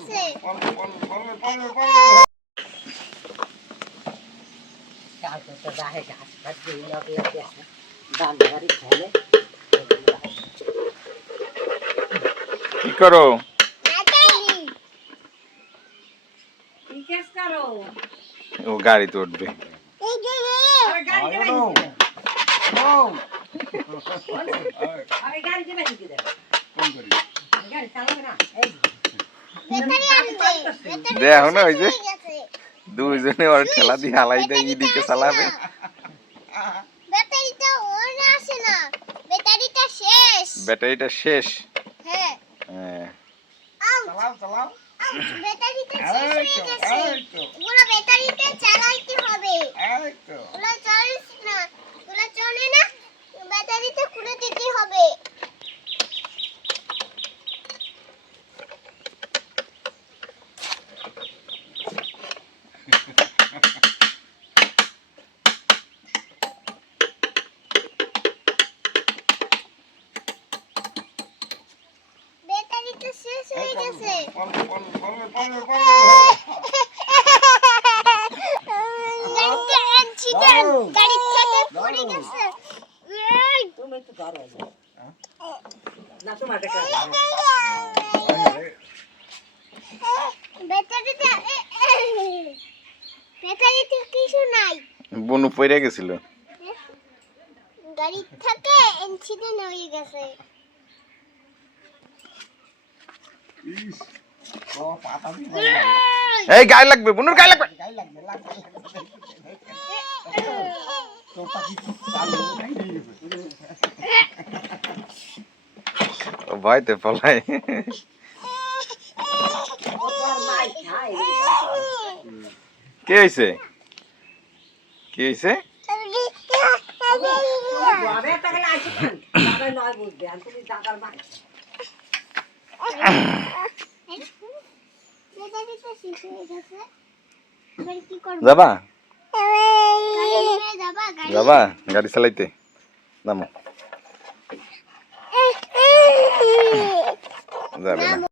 গেছে কালকে তো রাহে ঘাস ফাট দিয়ে লগে বান্ধবাড়ি খেলে কি করো? ও গাড়িতে উঠবে। দেখো না ওই যে দুইজনে ওর ঠেলা দিয়ে হালাই দেয়, এদিকে চালাবে। ব্যাটারিটা অন আসে না, ব্যাটারিটা শেষ। ব্যাটারিটা শেষ। হ্যাঁ হ্যাঁ চালাও চালাও। ব্যাটারিটা শেষ হয়ে গেছে। পুরো ব্যাটারিতে চালাইতে হবে। এই তো পুরো চলছে না, পুরো চলে না, ব্যাটারিতে খুলে দিতে হবে। ব্যাটারিটা শেষ হয়ে গেছে। গাড়ি থেকে পড়ে গেছে। তুমি একটু ধরো না তোমার দেখা ব্যাটারিতে কিছু নাই, বনু পড়ে গেছিল। গাড়ি থেকে অ্যাক্সিডেন্ট হয়ে গেছে। এই গায়ে লাগবে, বনুর গায়ে লাগবে। ও ভয়তে পলাই। কে হইছে? কি হইছে? যাবা যাবা গাড়ি চালাইতে? নামো। যাবে না।